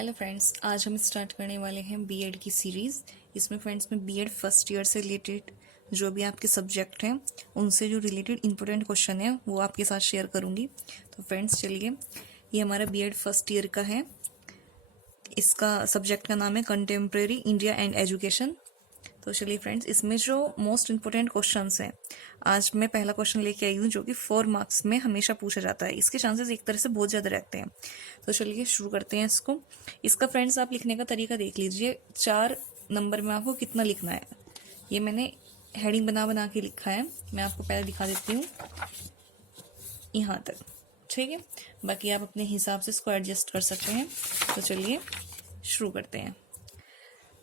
Hello friends, आज हम start करने वाले हैं बीएड की सीरीज़। इसमें फ्रेंड्स मैं बीएड फर्स्ट ईयर से रिलेटेड जो भी आपके सब्जेक्ट हैं उनसे जो रिलेटेड इंपॉर्टेंट क्वेश्चन है वो आपके साथ शेयर करूंगी। तो फ्रेंड्स चलिए, ये हमारा बीएड फर्स्ट ईयर का है। इसका सब्जेक्ट का नाम है कंटेम्प्रेरी इंडिया एंड एजुकेशन। तो चलिए फ्रेंड्स, इसमें जो मोस्ट इंपॉर्टेंट क्वेश्चंस हैं, आज मैं पहला क्वेश्चन लेके आई हूँ जो कि 4 मार्क्स में हमेशा पूछा जाता है। इसके चांसेस एक तरह से बहुत ज़्यादा रहते हैं। तो चलिए शुरू करते हैं इसको। इसका फ्रेंड्स आप लिखने का तरीका देख लीजिए। 4 नंबर में आपको कितना लिखना है, ये मैंने हेडिंग बना बना के लिखा है। मैं आपको पहले दिखा देती हूँ, यहाँ तक, ठीक है। बाकी आप अपने हिसाब से इसको एडजस्ट कर सकते हैं। तो चलिए शुरू करते हैं।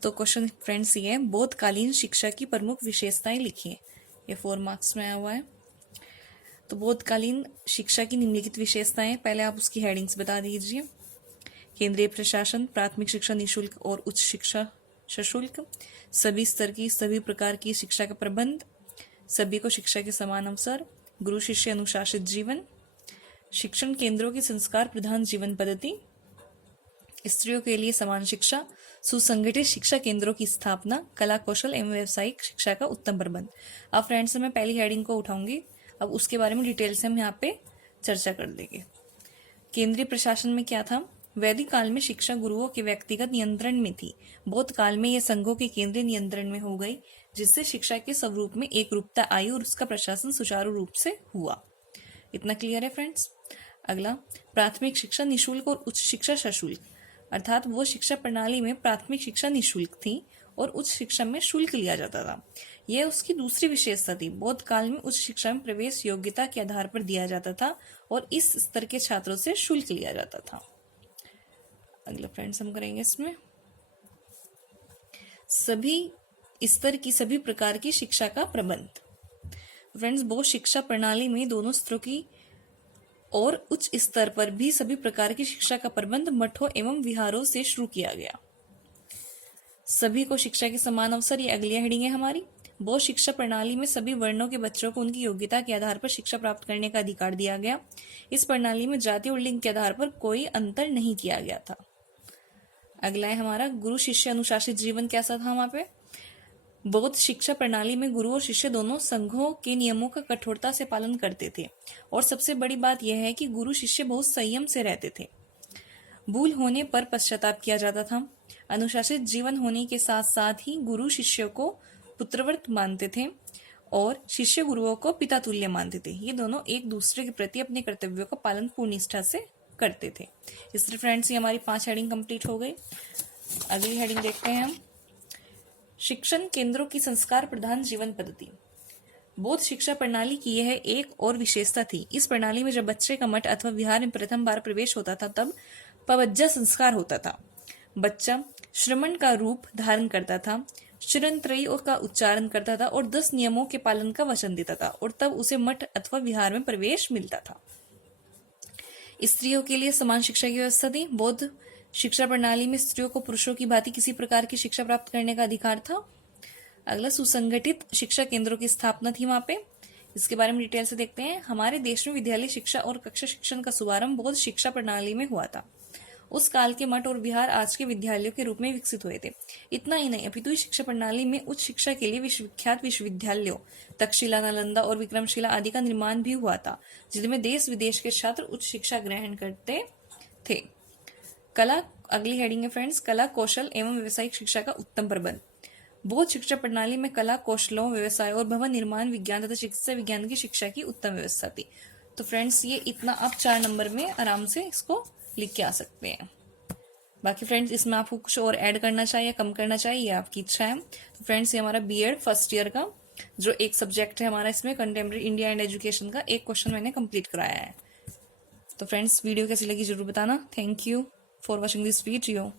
तो क्वेश्चन फ्रेंड्स ये है, बोधकालीन शिक्षा की प्रमुख विशेषताएं लिखिए। ये 4 मार्क्स में आया हुआ है। तो बोधकालीन शिक्षा की निम्नलिखित विशेषताएं, पहले आप उसकी हेडिंग्स बता दीजिए। केंद्रीय प्रशासन, प्राथमिक शिक्षा निःशुल्क और उच्च शिक्षा सशुल्क, सभी स्तर की सभी प्रकार की शिक्षा का प्रबंध, सभी को शिक्षा के समान अवसर, गुरु शिष्य अनुशासित जीवन, शिक्षण केंद्रों की संस्कार प्रधान जीवन पद्धति, स्त्रियों के लिए समान शिक्षा, सुसंगठित शिक्षा केंद्रों की स्थापना, कला कौशल एवं व्यावसायिक शिक्षा का उत्तम प्रबंध। अब फ्रेंड्स मैं पहली हेडिंग को उठाऊंगी, अब उसके बारे में डिटेल से हम यहाँ पे चर्चा कर लेंगे। केंद्रीय प्रशासन में क्या था? वैदिक काल में शिक्षा गुरुओं के व्यक्तिगत नियंत्रण में थी। बौद्ध काल में यह संघों के केंद्रीय नियंत्रण में हो गई, जिससे शिक्षा के स्वरूप में एक रूपता आई और उसका प्रशासन सुचारू रूप से हुआ। इतना क्लियर है फ्रेंड्स। अगला, प्राथमिक शिक्षा निःशुल्क और उच्च शिक्षा सशुल्क, अर्थात वो शिक्षा प्रणाली में प्राथमिक शिक्षा निःशुल्क थी और उच्च शिक्षा में शुल्क लिया जाता था। यह उसकी दूसरी विशेषता थी। बौद्ध काल में उच्च शिक्षा में प्रवेश योग्यता के आधार पर दिया जाता था और इस स्तर के छात्रों से शुल्क लिया जाता था। अगला फ्रेंड्स हम करेंगे इसमें सभी स्तर की सभी प्रकार की शिक्षा का प्रबंध। फ्रेंड्स, बौद्ध शिक्षा प्रणाली में दोनों स्तरों की और उच्च स्तर पर भी सभी प्रकार की शिक्षा का प्रबंध मठों एवं विहारों से शुरू किया गया। सभी को शिक्षा के समान अवसर, ये अगली हेडिंग है हमारी। बौद्ध शिक्षा प्रणाली में सभी वर्णों के बच्चों को उनकी योग्यता के आधार पर शिक्षा प्राप्त करने का अधिकार दिया गया। इस प्रणाली में जाति और लिंग के आधार पर कोई अंतर नहीं किया गया था। अगला है हमारा गुरु शिष्य अनुशासित जीवन। कैसा था वहां पे? बौद्ध शिक्षा प्रणाली में गुरु और शिष्य दोनों संघों के नियमों का कठोरता से पालन करते थे और सबसे बड़ी बात यह है कि गुरु शिष्य बहुत संयम से रहते थे। भूल होने पर पश्चाताप किया जाता था। अनुशासित जीवन होने के साथ साथ ही गुरु शिष्यों को पुत्रव्रत मानते थे और शिष्य गुरुओं को पिता तुल्य मानते थे। ये दोनों एक दूसरे के प्रति अपने कर्तव्यों का पालन पूर्ण निष्ठा से करते थे। इसलिए फ्रेंड्स ये हमारी 5 हेडिंग कंप्लीट हो गई। अगली हेडिंग देखते हैं हम, शिक्षण केंद्रों की संस्कार प्रधान जीवन पद्धति। बौद्ध शिक्षा प्रणाली की यह एक और विशेषता थी। इस प्रणाली में जब बच्चे का मठ अथवा विहार में प्रथम बार प्रवेश होता था तब पवज्जा संस्कार होता था। बच्चा श्रमण का रूप धारण करता था, शरणत्रयी का उच्चारण करता था और 10 नियमों के पालन का वचन देता था और तब उसे मठ अथवा विहार में प्रवेश मिलता था। स्त्रियों के लिए समान शिक्षा की व्यवस्था थी। बौद्ध शिक्षा प्रणाली में स्त्रियों को पुरुषों की भांति किसी प्रकार की शिक्षा प्राप्त करने का अधिकार था। अगला, सुसंगठित शिक्षा केंद्रों की स्थापना थी वहां पे। इसके बारे में डिटेल से देखते हैं। हमारे देश में विद्यालय शिक्षा और कक्षा शिक्षण का शुभारंभ बौद्ध शिक्षा प्रणाली में हुआ था। उस काल के मठ और विहार आज के विद्यालयों के रूप में विकसित हुए थे। इतना ही नहीं, अपितु शिक्षा प्रणाली में उच्च शिक्षा के लिए विश्वविख्यात विश्वविद्यालयों तक्षशिला, नालंदा और विक्रमशिला आदि का निर्माण भी हुआ था, जिनमें देश विदेश के छात्र उच्च शिक्षा ग्रहण करते थे। कला, अगली हेडिंग है फ्रेंड्स, कला कौशल एवं व्यावसायिक शिक्षा का उत्तम प्रबंध। बौद्ध शिक्षा प्रणाली में कला कौशलों, व्यवसाय और भवन निर्माण विज्ञान तथा चिकित्सा विज्ञान की शिक्षा की उत्तम व्यवस्था थी। तो फ्रेंड्स ये इतना आप 4 नंबर में आराम से इसको लिख के आ सकते हैं। बाकी फ्रेंड्स इसमें आपको कुछ और ऐड करना चाहिए, कम करना चाहिए, आपकी इच्छा है। तो फ्रेंड्स ये हमारा बीएड फर्स्ट ईयर का जो एक सब्जेक्ट है हमारा, इसमें कंटेम्प्रेरी इंडिया एंड एजुकेशन का एक क्वेश्चन मैंने कंप्लीट कराया है। तो फ्रेंड्स वीडियो कैसी लगी जरूर बताना। Thank you for watching this video.